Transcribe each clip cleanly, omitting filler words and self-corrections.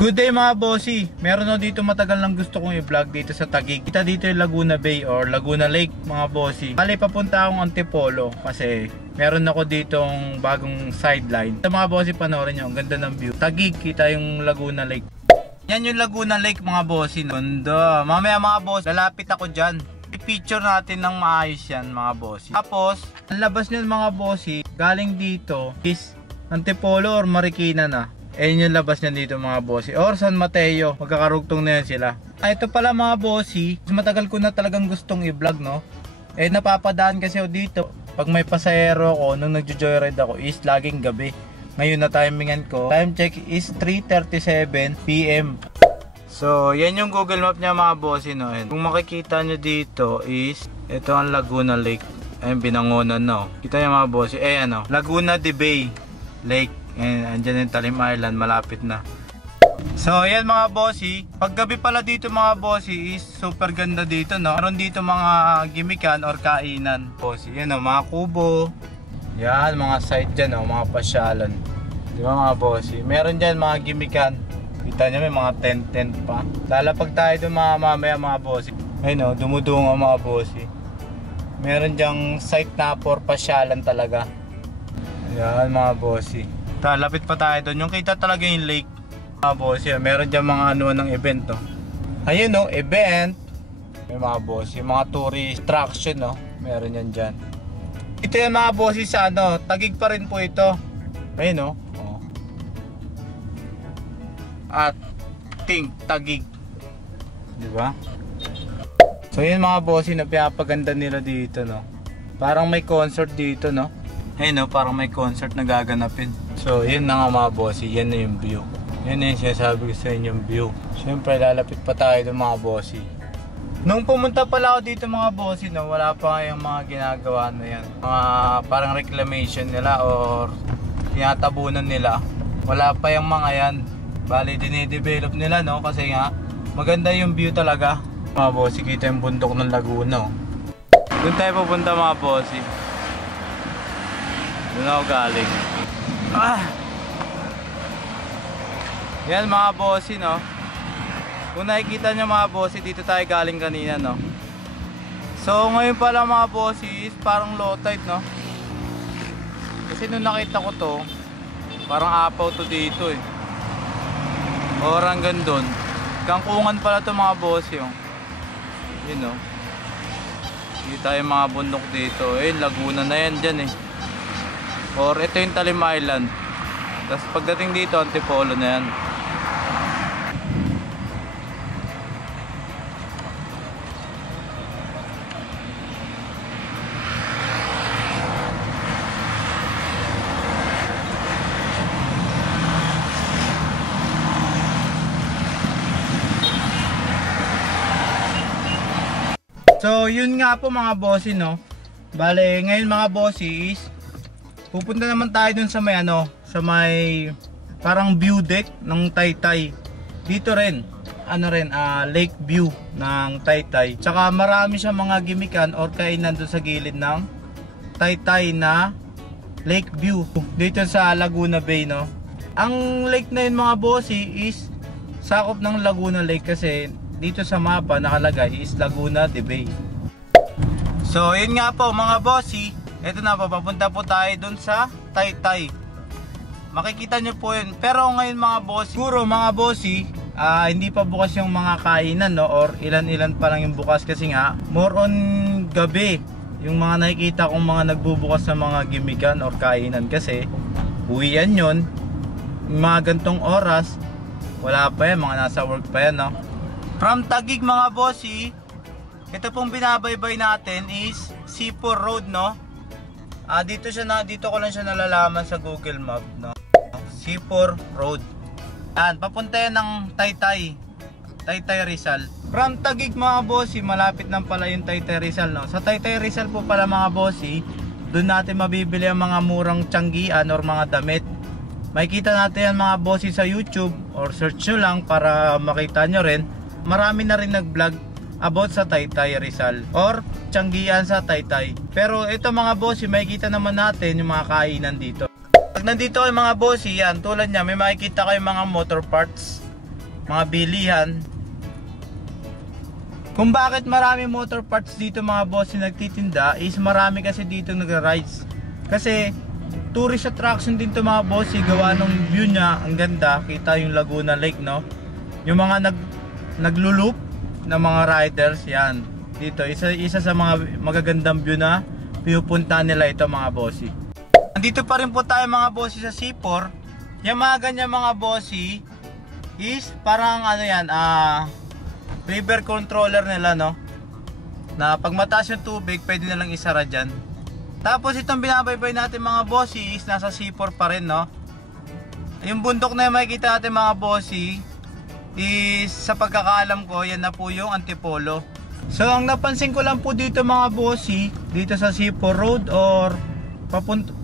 Good day mga bossy. Meron na dito matagal nang gusto kong i-vlog dito sa Taguig. Kita dito yung Laguna Bay or Laguna Lake mga bossy. Bali papunta akong Antipolo kasi meron ako ditong bagong sideline. Sa mga bossy panoorin nyo, ang ganda ng view. Taguig, kita yung Laguna Lake. Yan yung Laguna Lake mga bossy. Ganda. Mamaya mga boss, lalapit ako dyan. I-picture natin ng maayos yan mga bossy. Tapos, ang labas nyo mga bossy, galing dito is Antipolo or Marikina na. Ayun yung labas niya dito mga bossy. Or San Mateo, magkakarugtong na yan sila. Ito pala mga bossy, matagal ko na talagang gustong i-vlog no. Napapadaan kasi ako dito. Pag may pasahero ko, nung nagjo-joyride ako is laging gabi. Ngayon na timingan ko, time check is 3:37 PM. So yan yung Google Map niya mga bossy no. Kung makikita nyo dito is, ito ang Laguna Lake. Ayun binangonan no. Kita nyo mga bossy, ano, Laguna de Bay Lake. Andyan yung Talim Island, malapit na. So yan mga bossy, paggabi pala dito mga bossy is super ganda dito no. Meron dito mga gimikan or kainan bossy. Yan o, mga kubo. Yan, mga site dyan o, mga pasyalan. Di ba mga bossy? Meron dyan mga gimikan. Kita nyo may mga tent pa. Lalapag tayo doon mamaya mga bossy. Ayun o, dumudungo mga bossy. Meron dyang site na for pasyalan talaga. Yan mga bossy. Lapit pa tayo doon. Yung kita talaga yung lake mga bossy. Meron dyan mga ano ng event no. Ayun no, event. May mga bossy, mga tourist attraction no. Meron yan dyan. Ito yung mga bossy sa ano, Taguig pa rin po ito. Ayun no. At Taguig. Diba? So yun mga bossy na pinapaganda nila dito no. Parang may concert dito no. Ayun no, parang may concert na gaganapin. So yun na nga mga bossy, yan na yung view. Yan na yung sinasabi ko sa inyo yung view. Siyempre lalapit pa tayo doon mga bossy. Nung pumunta pala ako dito mga bossy no, wala pa nga yung mga ginagawa na yan. Mga parang reclamation nila or tinatabunan nila. Wala pa yung mga yan. Bali dinidevelop nila no, kasi nga maganda yung view talaga. Mga bossy, kita yung bundok ng Laguna. Doon tayo pupunta mga bossy. Doon ako galing. Yan mga bossy no. Kung nakikita nyo mga bossy, dito tayo galing kanina no. So ngayon pala mga bossy is parang low tide no. Kasi nung nakita ko to, parang apaw to dito eh. Or hanggang dun. Kangkungan pala to mga bossy oh. Yun no. Kita yung mga bundok dito. Laguna na yan dyan eh. Or ito yung Talim Island. Tapos pagdating dito, Antipolo na yan. So yun nga po mga bossy no. Bale ngayon mga bossy is pupunta naman tayo dun sa may ano, sa may parang view deck ng Taytay. Dito rin, ano rin, lake view ng Taytay. Tsaka marami siyang mga gimikan or kainan dun sa gilid ng Taytay na lake view. Dito sa Laguna Bay no. Ang lake na yun mga bossy is sakop ng Laguna Lake kasi dito sa mapa nakalagay is Laguna de Bay. So yun nga po mga bossy. Ito na po, papunta po tayo dun sa Taytay. Makikita nyo po yun. Pero ngayon mga bossy, siguro mga bossy, hindi pa bukas yung mga kainan no, or ilan-ilan pa lang yung bukas kasi nga more on gabi yung mga nakikita kong mga nagbubukas sa mga gimikan or kainan kasi uwian yun. Mga gantong oras, wala pa yan, mga nasa work pa yan no. From Taguig mga bossy, ito pong binabaybay natin is C4 Road no. Dito ko lang siya nalalaman sa Google Map no. C4 Road. Papunta yan ng Taytay Rizal. From Taguig mga bossy, malapit lang pala yung Taytay Rizal no. Sa Taytay Rizal po pala mga bossy, doon natin mabibili ang mga murang tiyanggian or mga damit. Makikita natin yan mga bossy sa YouTube or search nyo lang para makita nyo rin. Marami na rin nag-vlog about sa Taytay Rizal or tiyanggian sa Taytay. Pero ito mga bossy, makikita naman natin yung mga kainan dito. Pag nandito kayo mga bossy, yan tulad niya, may makikita kayo mga motor parts. mga bilihan. Kung bakit marami motor parts dito mga boss yung nagtitinda is marami kasi dito nagra-rides. Kasi tourist attraction din to mga boss, gawa nung view niya, ang ganda, kita yung Laguna Lake, no? Yung mga naglulup na mga riders, yan. Dito, isa sa mga magagandang view na pinupunta nila ito mga bossy. Nandito pa rin po tayo mga bossy sa C4. Yung mga ganyan mga bossy is parang ano yan, river controller nila, no? Na pag mataas yung tubig, pwede nilang isara dyan. Tapos itong binabaybay natin mga bossy is nasa C4 pa rin, no? Yung bundok na yung makikita natin mga bossy is sa pagkakaalam ko, yan na po yung Antipolo. So ang napansin ko lang po dito mga bossy, dito sa C4 Road or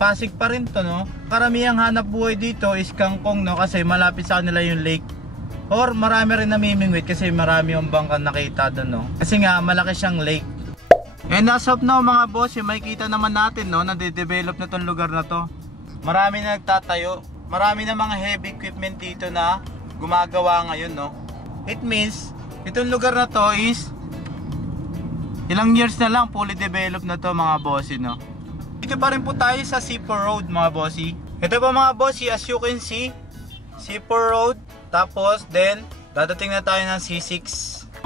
Pasig pa rin to, no? Karamihang hanap buhay dito is kangkong, no? Kasi malapit sa kanila yung lake. Or marami rin namimingwit kasi marami yung bangka nakita doon, no? Kasi nga malaki siyang lake. And as of now mga boss, makikita naman natin, no, na de-develop na tong lugar na to. Marami na nagtatayo, marami na mga heavy equipment dito na gumagawa ngayon, no. It means itong lugar na to is ilang years na lang fully developed na to mga bossy, no. Dito pa rin po tayo sa C4 Road mga bossy. Ito po mga bossy, as you can see, C4 Road, tapos then dadating na tayo ng C6.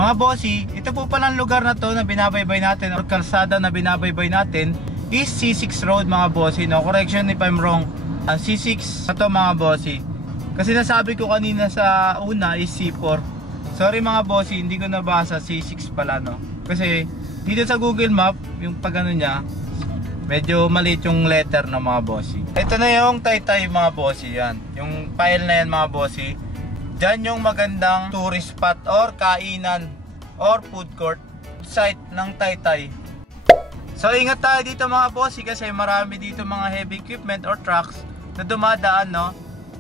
Mga bossy, ito po palang lugar na to na binabaybay natin or kalsada na binabaybay natin is C6 Road mga bossy, no? Correction if I'm wrong. Ang C6 na to mga bossy. Kasi nasabi ko kanina sa una is C4. Sorry mga bossy, hindi ko nabasa, C6 pala, no? Kasi dito sa Google Map, yung pag ano niya, medyo maliit yung letter na mga bossy. Ito na yung Taytay mga bossy, yan. Yung file na yan mga bossy. Diyan yung magandang tourist spot or kainan or food court site ng Taytay. So ingat tayo dito mga bossy kasi marami dito mga heavy equipment or trucks na dumadaan, no?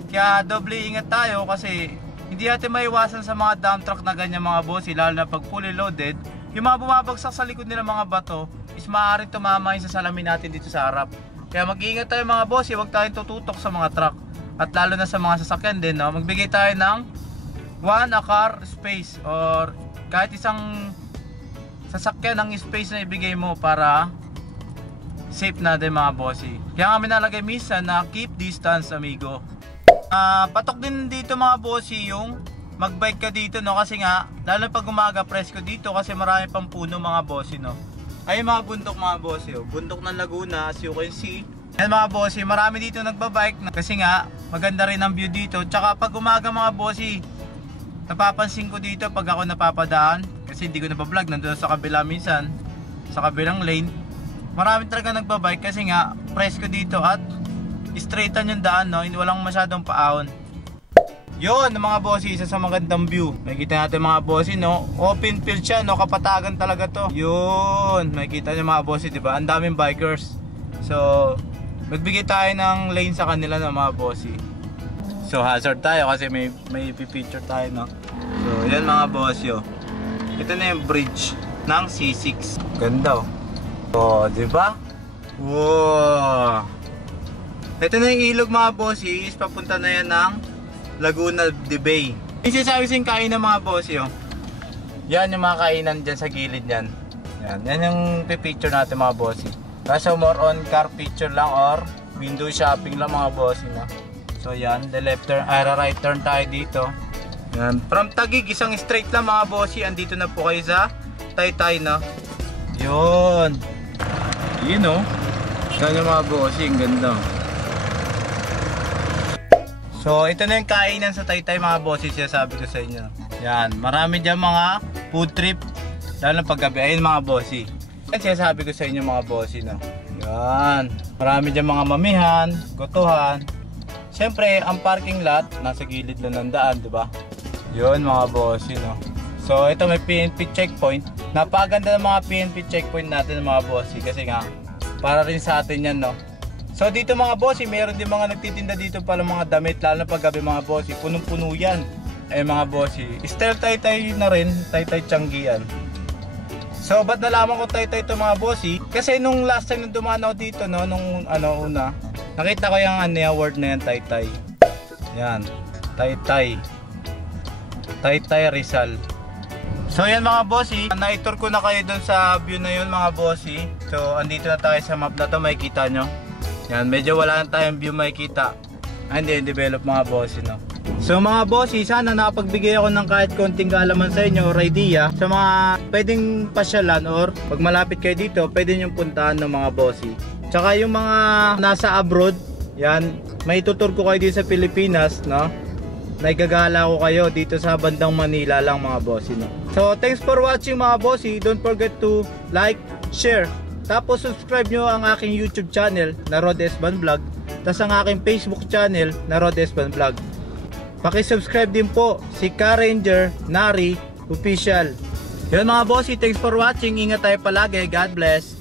Kaya doble ingat tayo kasi hindi natin maiwasan sa mga dump truck na ganyan mga bossy, lalo na pag fully loaded. Yung mga bumabagsak sa likod nila mga bato is maaaring tumama yun sa salamin natin dito sa harap. Kaya mag-iingat tayo mga bossy, huwag tayong tututok sa mga truck. At lalo na sa mga sasakyan din, no? Magbigay tayo ng one a car space or kahit isang sasakyan ng space na ibigay mo para safe na din mga bossy. Kaya kami nalagay minsan na keep distance amigo. Patok din dito mga bossy yung magbike ka dito, no? Kasi nga lalo pag umaga presko dito kasi marami pang puno mga bossy, no? Ay mga bundok mga bossy, oh. Bundok ng Laguna as you can see. Yan mga bossy, marami dito nagbabike kasi nga maganda rin ang view dito. Tsaka pag umaga mga bossy, napapansin ko dito pag ako napapadaan, kasi hindi ko nabablog, nandun sa kabila minsan, sa kabilang lane, marami talaga nagbabike kasi nga presko dito at straightan yung daan, no? Walang masyadong paahon. Yun mga bossy, isa sa magandang view. Makikita natin mga bossy, no? Open field siya, no? Kapatagan talaga to. Yun, makikita nyo mga bossy, diba? Ang daming bikers. So magbigay tayo ng lane sa kanila, no, mga bossy. So hazard tayo kasi may pipicture tayo, no? So yan mga bossy, oh. Ito na yung bridge ng C6. Ganda, oh. Oh, diba? Wow. Ito na yung ilog mga bossy, is papunta na yan ng Laguna de Bay. Yung sinasabi siyang kainan mga bossy, oh. Yan yung mga kainan dyan sa gilid yan. Yan yung pipicture natin mga bossy. Kaso more on car picture lang or window shopping lang mga bossy, no? So yan, the left turn, right turn tayo dito. Yan. From Taguig, isang straight lang mga bossy. Andito na po kayo sa Taytay, no? Yun. Yun, no? Yan yung mga bossy, ang ganda. So ito na yung kainan sa Taytay mga bossy, sabi ko sa inyo. Yan, marami dyan mga food trip, lalo pag gabi. Ayun mga bossy. Yan sinasabi ko sa inyo mga bossy, no? Yan, marami dyan mga mamihan, gotohan. Siyempre ang parking lot nasa gilid lang ng daan, diba? Yun mga bossy, no? So ito may PNP checkpoint. Napaganda ng mga PNP checkpoint natin mga bossy kasi nga para rin sa atin yan, no? So dito mga bossy, meron din mga nagtitinda dito pala mga damit, lalo na pag gabi mga bossy, punong-puno yan. Eh mga bossy, still Taytay na rin, Taytay Tianggian. So ba't nalaman ko Taytay ito mga bossy? Kasi nung last time nung dumaan ako dito, no, nung una, nakita ko yung word na yan, Taytay. Yan, Taytay. Taytay Rizal. So yan mga bossy, na-tour ko na kayo dun sa view na yun mga bossy. So andito na tayo sa map na to, makikita nyo. Yan, medyo wala na tayong view makikita. Hindi develop mga bossy, no. So mga bossy, sana nakapagbigay ako ng kahit konting kaalaman sa inyo or idea sa mga pwedeng pasyalan or pag malapit kayo dito, pwede nyo puntahan ng mga bossy. Tsaka yung mga nasa abroad, yan, may tutur ko kayo dito sa Pilipinas, no. Naigagala ko kayo dito sa bandang Manila lang mga bossy, no. So thanks for watching mga bossy. Don't forget to like, share, tapos subscribe nyo ang aking YouTube channel na Rod Esban Vlog, tapos ang aking Facebook channel na Rod Esban Vlog. Paki-subscribe din po si Car Ranger Nari Official. Yun mga bossy, thanks for watching. Ingat tayo palagi. God bless.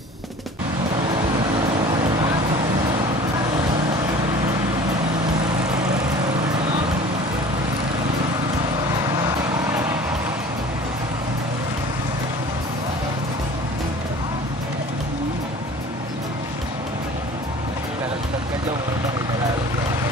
Dalag ka daw, dalag ka.